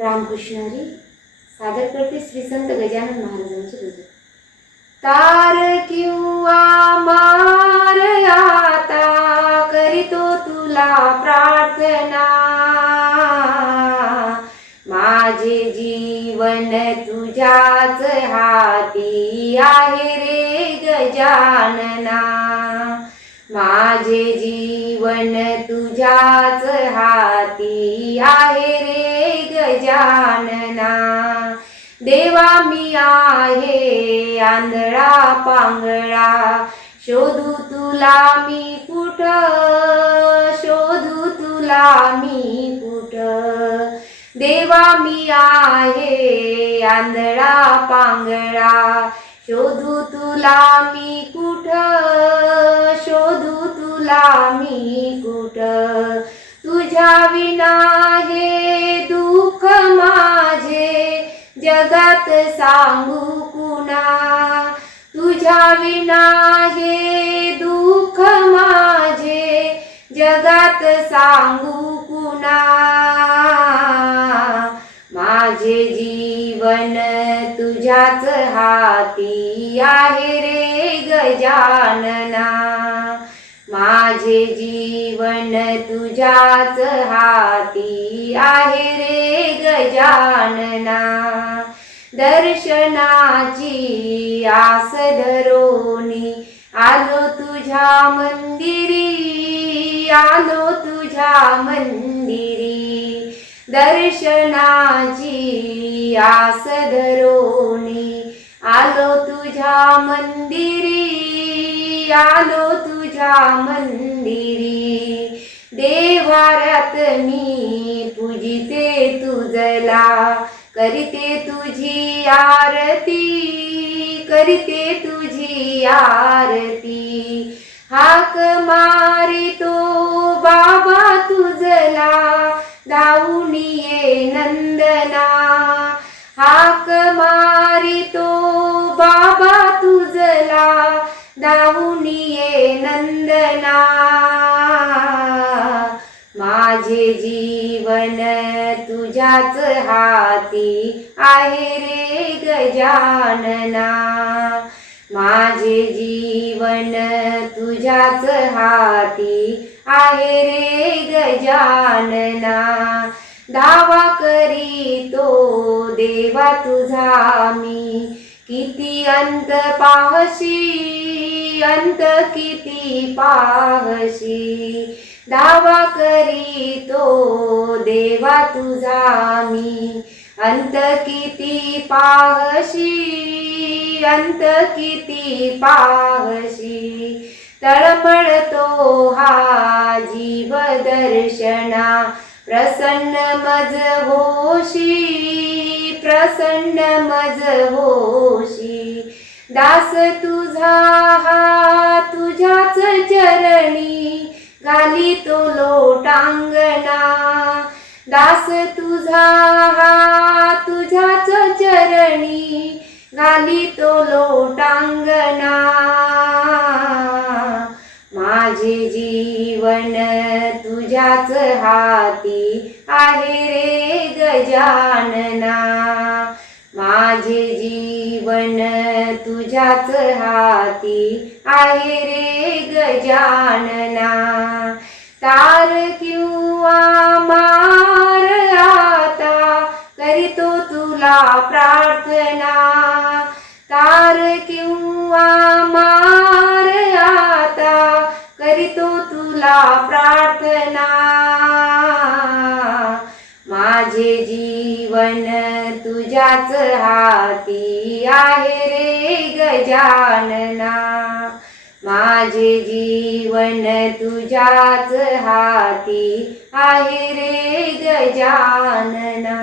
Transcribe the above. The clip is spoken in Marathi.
रामकृष्णारी सादर करते श्री संत गजानन महाराजांचे दुध तार किंवा मार आता करीतो तुला प्रार्थना. माझे जीवन तुझ्याच हाती आहे रे गजानना. माझे जीवन तुझ्याच हाती आहे रे गजानना देवा मी आहे आंधळा पांगळा शोधू तुला मी कुठ शोधू तुला मी कुठ? देवा मी आहे आंधळा पांगळा शोधू तुला मी कुठ शोधू तुला मी कुठ? तुझ्या विना जगात सांगू कुणा? तुझ्या विना हे दुःख माझे. जगात सांगू कुणा? माझे जीवन तुझ्याच हाती आहे रे गजानना माझे जीवन तुझ्याच हाती आहे रे गजानना दर्शनाची आस धरोनी. आलो तुझ्या मंदिरी आलो तुझ्या मंदिरी. दर्शनाची आस धरोनी. आलो तुझ्या मंदिरी आलो तुझ्या मंदिरी. देवारात मी पूजिते तुझला करीते तुझी आरती करीते तुझी आरती. हाक मारितो बाबा तुझला धावणीये ये नंदना. हाक मारितो बाबा तुझला धावणीये ये नंदना. माझे जीवन तुझ्याच हाती आहे रे गजानना माझे जीवन तुझ्याच हाती आहे रे गजानना दावा करीतो देवा तुझा मी. किती अंत पाहशी अंत किती पाहशी. दावा करीतो देवा तुझा मी. अंत किती पाहशी अंत किती पाहशी. तळमळतो हा जीव दर्शना प्रसन्न मज होशी प्रसन्न मज होशी. दास तुझा हा तुझ्याच चरणी. घाली तो लोटांगणा. दास तुझा हा तुझ्याच चरणी घाली तो लोटांगणा. माझे जीवन तुझ्याच हाती आहे रे गजानना. माझे जीवन तुझ्याच हाती आहे रे गजानना तार किंवा मार आता करीतो तुला प्रार्थना. तार किंवा मार आता करीतो तुला प्रार्थना. तुझ्याच हाती आहे रे गजानना. माझे जीवन तुझ्याच हाती आहे रे गजानना.